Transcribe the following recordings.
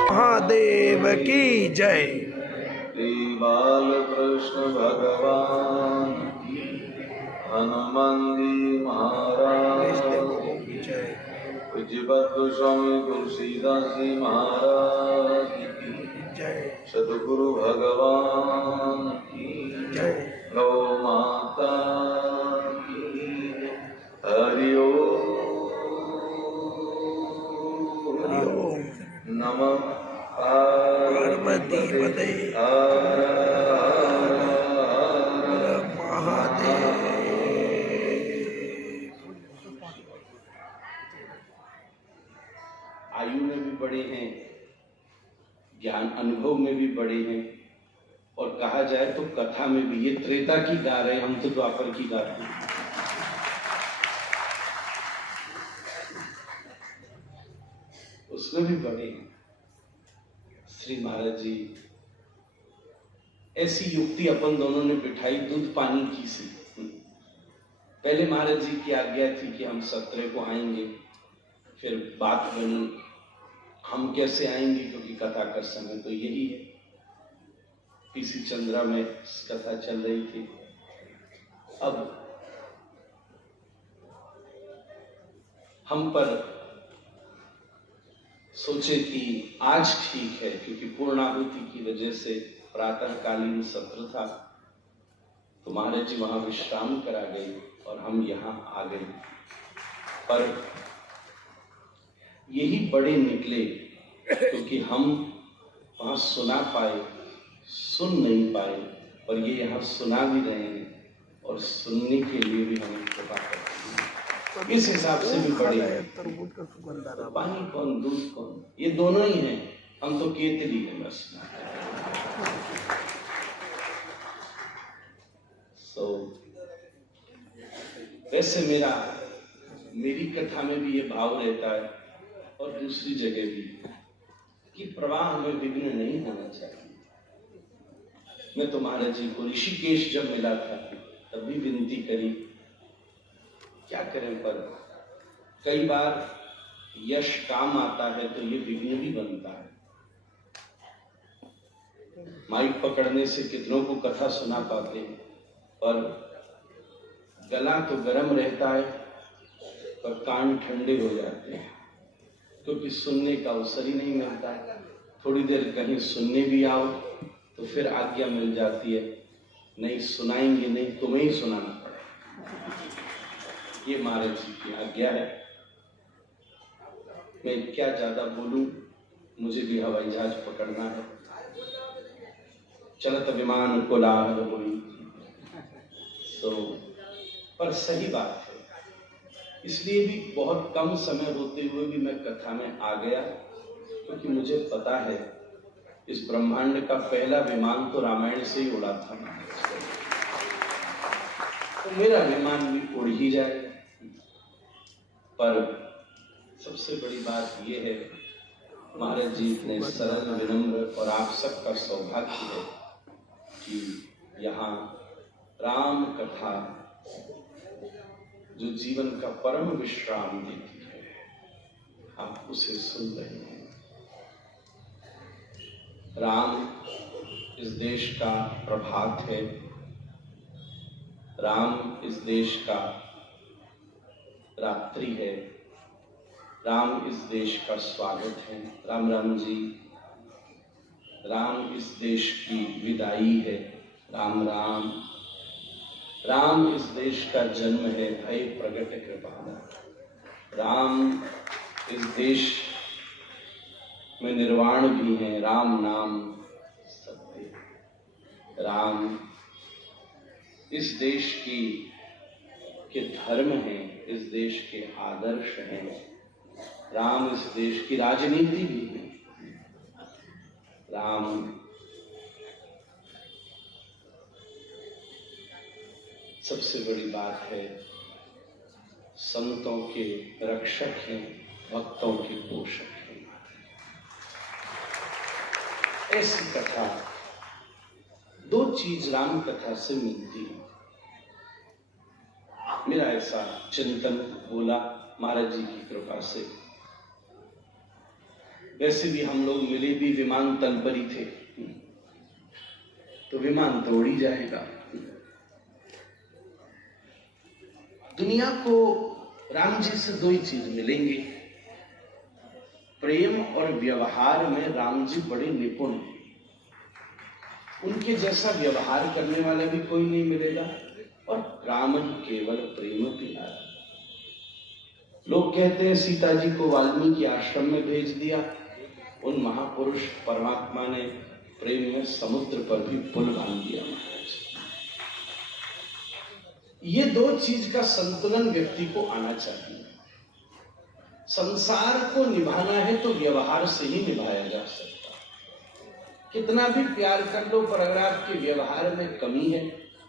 महादेव की जय। श्री बाल कृष्ण भगवान हनुमान जी महाराज की जय। पूज्यपद स्वामी तुलसीदास जी महाराज की जय। सद्गुरु भगवान की जय। गौ माता की हरि ओम नमः पार्वती पते महादेव। आयु में भी बड़े हैं, ज्ञान अनुभव में भी बड़े हैं, और कहा जाए तो कथा में भी। ये त्रेता की गा रहे हैं, हम तो द्वापर की गाते हैं। उसमें भी बड़े हैं। श्री महाराज जी ऐसी युक्ति अपन दोनों ने बिठाई दूध पानी की सी। पहले महाराज जी की आज्ञा थी कि हम 17 को आएंगे, फिर बात बनी हम कैसे आएंगे, क्योंकि कथा का समय तो यही है। पीसी चंद्रा में कथा चल रही थी। अब हम पर सोचे कि आज ठीक है, क्योंकि पूर्णाहुति की वजह से प्रातःकालीन सत्र था, तो महाराज जी वहां विश्राम करा गए और हम यहाँ आ गए। पर यही बड़े निकले, क्योंकि हम वहां सुना पाए, सुन नहीं पाए, पर ये यहाँ सुना भी रहे हैं और सुनने के लिए भी हमें कृपा करते हैं। इस हिसाब से भी बड़े हैं। पानी कौन दूध कौन, ये दोनों ही हैं, हम तो केतली है बस। वैसे मेरी कथा में भी ये भाव रहता है, और दूसरी जगह भी, कि प्रवाह में विघ्न नहीं होना चाहिए। मैं तो महाराज जी को ऋषिकेश जब मिला था तब भी विनती करी, क्या करें, पर कई बार यश काम आता है तो ये विघ्न भी बनता है। माइक पकड़ने से कितनों को कथा सुना पाते हैं, पर गला तो गर्म रहता है, पर कान ठंडे हो जाते हैं, क्योंकि सुनने का अवसर ही नहीं मिलता है। थोड़ी देर कहीं सुनने भी आओ तो फिर आज्ञा मिल जाती है, नहीं सुनाएंगे, नहीं तुम्हें ही सुनाना पड़ेगा। ये महाराज जी की आज्ञा है। मैं क्या ज्यादा बोलूं, मुझे भी हवाई जहाज पकड़ना है। चलत विमान को लाभ हुई, तो पर सही बात है। इसलिए भी बहुत कम समय होते हुए भी मैं कथा में आ गया, क्योंकि मुझे पता है इस ब्रह्मांड का पहला विमान तो रामायण से ही उड़ा था, तो मेरा विमान भी उड़ ही जाए। पर सबसे बड़ी बात यह है, महाराज जी इतने सरल विनम्र, और आप सबका सौभाग्य है कि यहाँ राम कथा जो जीवन का परम विश्राम देती है, आप उसे सुन रहे हैं। राम इस देश का प्रभात है, राम इस देश का रात्रि है, राम इस देश का स्वागत है। राम राम जी। राम इस देश की विदाई है। राम राम। राम इस देश का जन्म है, भय प्रगट कृपाना। राम इस देश में निर्वाण भी है, राम नाम सत्य। राम इस देश के धर्म हैं, इस देश के आदर्श हैं। राम इस देश की राजनीति भी है। राम सबसे बड़ी बात है, संतों के रक्षक हैं, भक्तों के पोषक हैं। ऐसी कथा, दो चीज राम कथा से मिलती है। मेरा ऐसा चिंतन बोला महाराज जी की कृपा से। वैसे भी हम लोग मिले भी विमानतल पर ही थे, तो विमान तो उड़ ही जाएगा। दुनिया को राम जी से दो ही चीज मिलेंगे, प्रेम और व्यवहार में राम जी बड़े निपुण हैं। उनके जैसा व्यवहार करने वाला भी कोई नहीं मिलेगा, और राम ही केवल प्रेम पिलाया। लोग कहते हैं सीता जी को वाल्मीकि आश्रम में भेज दिया। उन महापुरुष परमात्मा ने प्रेम में समुद्र पर भी पुल बांध दिया। ये दो चीज का संतुलन व्यक्ति को आना चाहिए। संसार को निभाना है तो व्यवहार से ही निभाया जा सकता है। कितना भी प्यार कर लो, पर अगर आपके व्यवहार में कमी है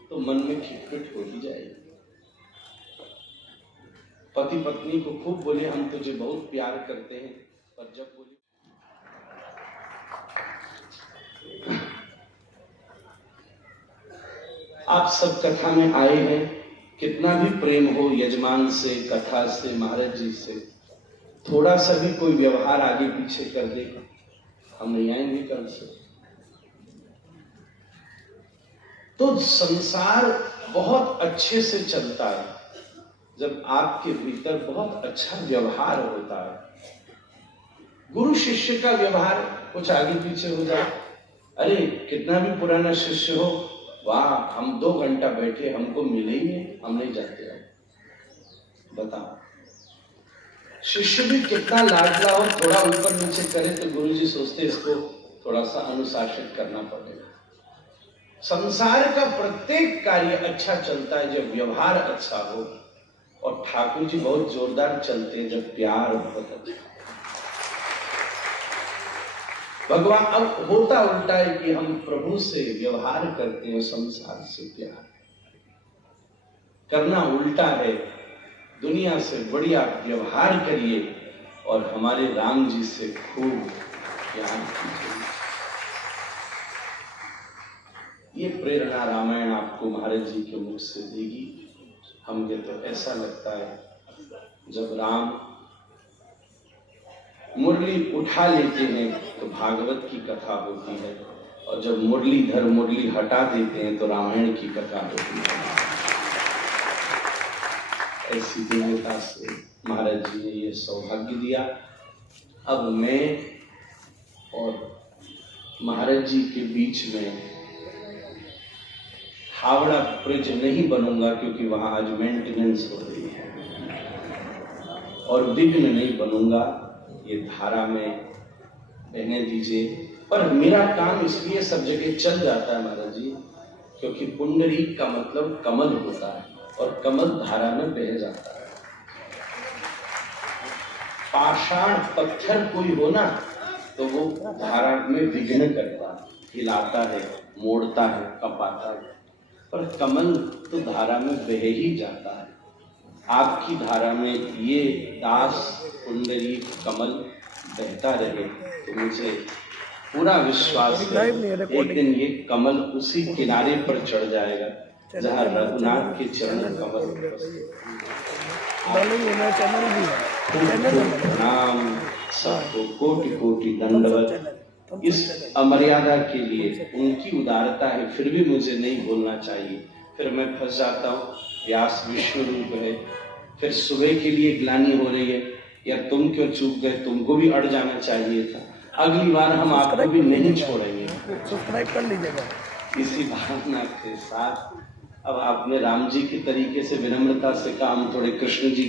तो मन में खिटपिट हो ही जाएगी। पति पत्नी को खूब बोले हम तुझे बहुत प्यार करते हैं, पर जब बोले आप सब कथा में आए हैं, कितना भी प्रेम हो यजमान से, कथा से, महाराज जी से, थोड़ा सा भी कोई व्यवहार आगे पीछे कर दे, हम नहीं आएंगे कल से। तो संसार बहुत अच्छे से चलता है जब आपके भीतर बहुत अच्छा व्यवहार होता है। गुरु शिष्य का व्यवहार कुछ आगे पीछे हो जाए, अरे कितना भी पुराना शिष्य हो, वाह हम 2 घंटा बैठे, हमको मिले ही नहीं, हम नहीं जाते। बताओ, शिष्य भी कितना लाडला हो, थोड़ा ऊपर नीचे करे तो गुरुजी सोचते इसको थोड़ा सा अनुशासित करना पड़ेगा। संसार का प्रत्येक कार्य अच्छा चलता है जब व्यवहार अच्छा हो, और ठाकुर जी बहुत जोरदार चलते हैं जब प्यार बहुत अच्छा। भगवान, अब होता उल्टा है कि हम प्रभु से व्यवहार करते हैं, संसार से प्यार करना उल्टा है। दुनिया से बढ़िया व्यवहार करिए और हमारे राम जी से खूब प्यार कीजिए। ये प्रेरणा रामायण आपको महाराज जी के मुख से देगी। हमको तो ऐसा लगता है जब राम मुरली उठा लेते हैं तो भागवत की कथा होती है, और जब मुरलीधर मुरली हटा देते हैं तो रामायण की कथा होती है। ऐसी दिव्यता से महाराज जी ने ये सौभाग्य दिया। अब मैं और महाराज जी के बीच में हावड़ा ब्रिज नहीं बनूंगा, क्योंकि वहां आज मेंटेनेंस हो रही है, और विघ्न नहीं बनूंगा। ये धारा में बहने दीजिए। पर मेरा काम इसलिए सब जगह चल जाता है महाराज जी, क्योंकि पुंडरीक का मतलब कमल होता है, और कमल धारा में बह जाता है। पाषाण पत्थर कोई हो ना तो वो धारा में विघ्न करता है, हिलाता है, मोड़ता है, कपाता है, पर कमल तो धारा में बह ही जाता है। आपकी धारा में ये दास पुंडरी कमल बहता रहे तो मुझे पूरा विश्वास है एक दिन ये कमल उसी किनारे पर चढ़ जाएगा जहाँ रघुनाथ के चरण कमल। नाम सबको कोटि कोटि दंडवत। इस अमर्यादा के लिए उनकी उदारता है, फिर भी मुझे नहीं बोलना चाहिए, फिर मैं फंस जाता हूँ। व्यास विष्णु रूप है, फिर सुबह के लिए ग्लानि हो रही है, या तुम क्यों चूक गए, तुमको भी अड़ जाना चाहिए था, अगली बार हम आपको भी नहीं छोड़ेंगे। सब्सक्राइब कर लीजिएगा। इसी भावना के साथ अब आपने राम जी के तरीके से विनम्रता से काम, थोड़े कृष्ण जी